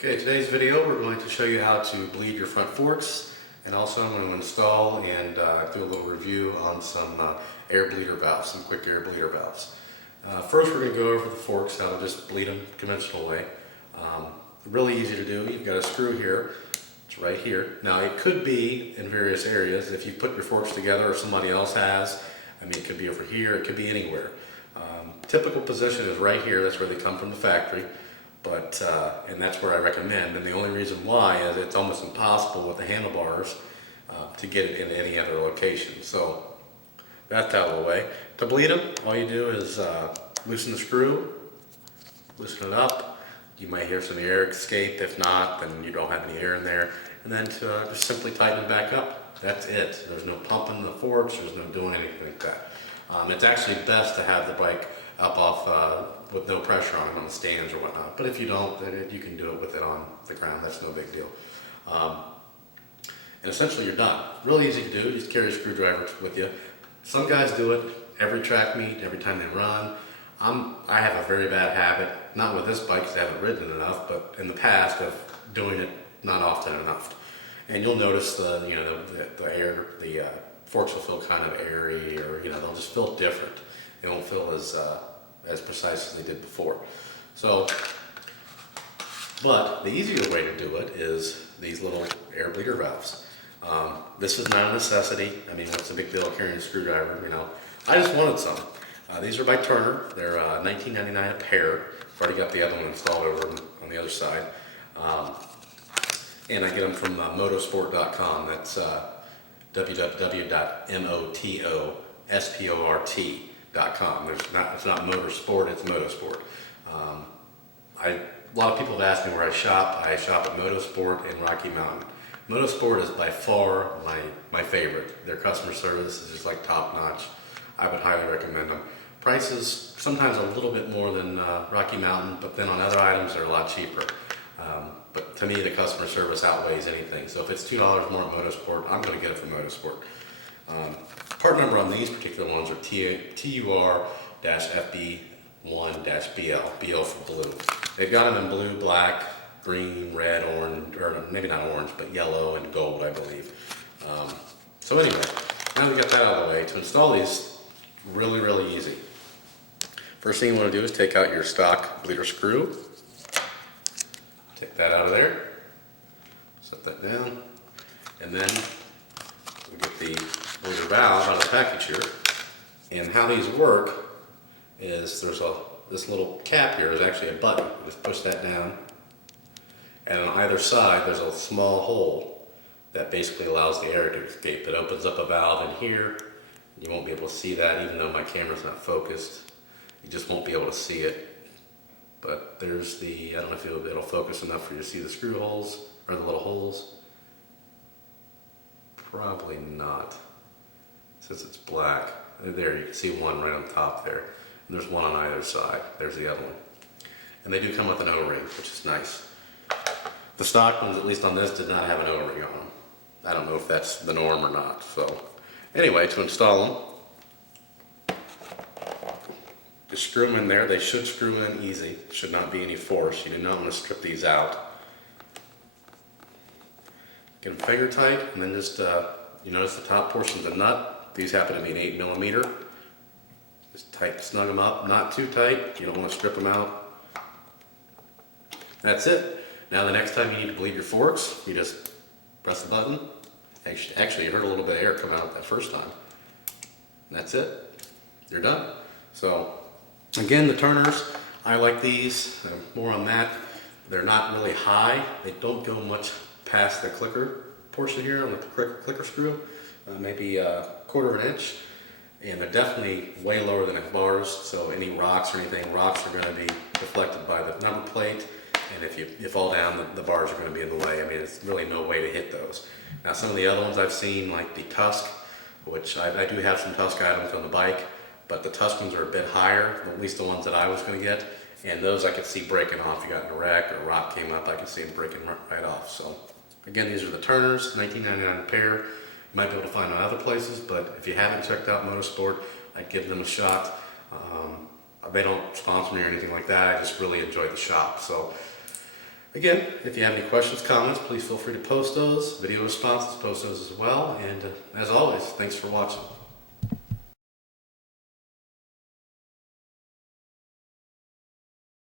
Okay, today's video we're going to show you how to bleed your front forks, and also I'm going to install and do a little review on some air bleeder valves, some quick air bleeder valves. First we're going to go over the forks, how to just bleed them conventional way. Really easy to do. You've got a screw here, it's right here. Now it could be in various areas if you put your forks together or somebody else has. I mean, it could be over here, it could be anywhere. Typical position is right here, that's where they come from the factory. But, and that's where I recommend, and the only reason why is it's almost impossible with the handlebars to get it in any other location. So that's out of the way. To bleed them, all you do is loosen the screw, loosen it up. You might hear some air escape. If not, then you don't have any air in there. And then to just simply tighten it back up. That's it. There's no pumping the forks, there's no doing anything like that. It's actually best to have the bike up off with no pressure on it on the stands or whatnot. But if you don't, then you can do it with it on the ground. That's no big deal. And essentially you're done. Really easy to do. You just carry a screwdriver with you. Some guys do it every track meet, every time they run. I have a very bad habit, not with this bike because I haven't ridden enough, but in the past of doing it not often enough. And you'll notice the air, the forks will feel kind of airy, or they'll just feel different. They won't feel as precise as they did before. So, but the easier way to do it is these little air bleeder valves. This is not a necessity. I mean, what's the big deal carrying a screwdriver? I just wanted some. These are by Turner. They're $19.99 a pair. I've already got the other one installed over on the other side. And I get them from motosport.com. That's www.motosport.com. It's not motorsport, it's motosport. A lot of people have asked me where I shop. I shop at Motosport in Rocky Mountain. Motosport is by far my favorite. Their customer service is just like top notch. I would highly recommend them. Prices sometimes a little bit more than Rocky Mountain, but then on other items they're a lot cheaper. But to me, the customer service outweighs anything. So if it's $2 more at Motosport, I'm going to get it from Motosport. Part number on these particular ones are TUR-FB1-BL, BL for blue. They've got them in blue, black, green, red, orange, or maybe not orange, but yellow and gold, I believe. So anyway, now we got that out of the way. To install these, really, really easy. First thing you want to do is take out your stock bleeder screw. Take that out of there, set that down, and then we get the bleeder valve out of the package here. And how these work is there's this little cap here is actually a button. You just push that down, and on either side there's a small hole that basically allows the air to escape. It opens up a valve in here. You won't be able to see that even though my camera's not focused. You just won't be able to see it. But there's I don't know if it'll focus enough for you to see the screw holes, or the little holes. Probably not, since it's black. There, you can see one right on top there. And there's one on either side. There's the other one. And they do come with an O-ring, which is nice. The stock ones, at least on this, did not have an O-ring on them. I don't know if that's the norm or not. So, anyway, to install them, just screw them in there. They should screw in easy. Should not be any force. You do not want to strip these out. Get them finger tight, and then just, you notice the top portion's a nut. These happen to be an 8mm. Just snug them up, not too tight. You don't want to strip them out. That's it. Now the next time you need to bleed your forks, you just press the button. Actually, you heard a little bit of air come out that first time. And that's it. You're done. So, again, the Turners, I like these. More on that. They're not really high. They don't go much past the clicker portion here on the clicker screw. Maybe a 1/4 of an inch. And they're definitely way lower than the bars. So any rocks or anything, rocks are going to be deflected by the number plate. And if you fall down, the bars are going to be in the way. I mean, it's really no way to hit those. Now, some of the other ones I've seen, like the Tusk, which I do have some Tusk items on the bike, but the Tusk ones are a bit higher, at least the ones that I was going to get. And those I could see breaking off. You got in a wreck or a rock came up, I could see them breaking right off. So, again, these are the Turners, $19.99 a pair. You might be able to find them in other places, but if you haven't checked out Motosport, I'd give them a shot. They don't sponsor me or anything like that. I just really enjoy the shop. So Again, if you have any questions, comments, please feel free to post those. Video responses, post those as well. And as always, thanks for watching.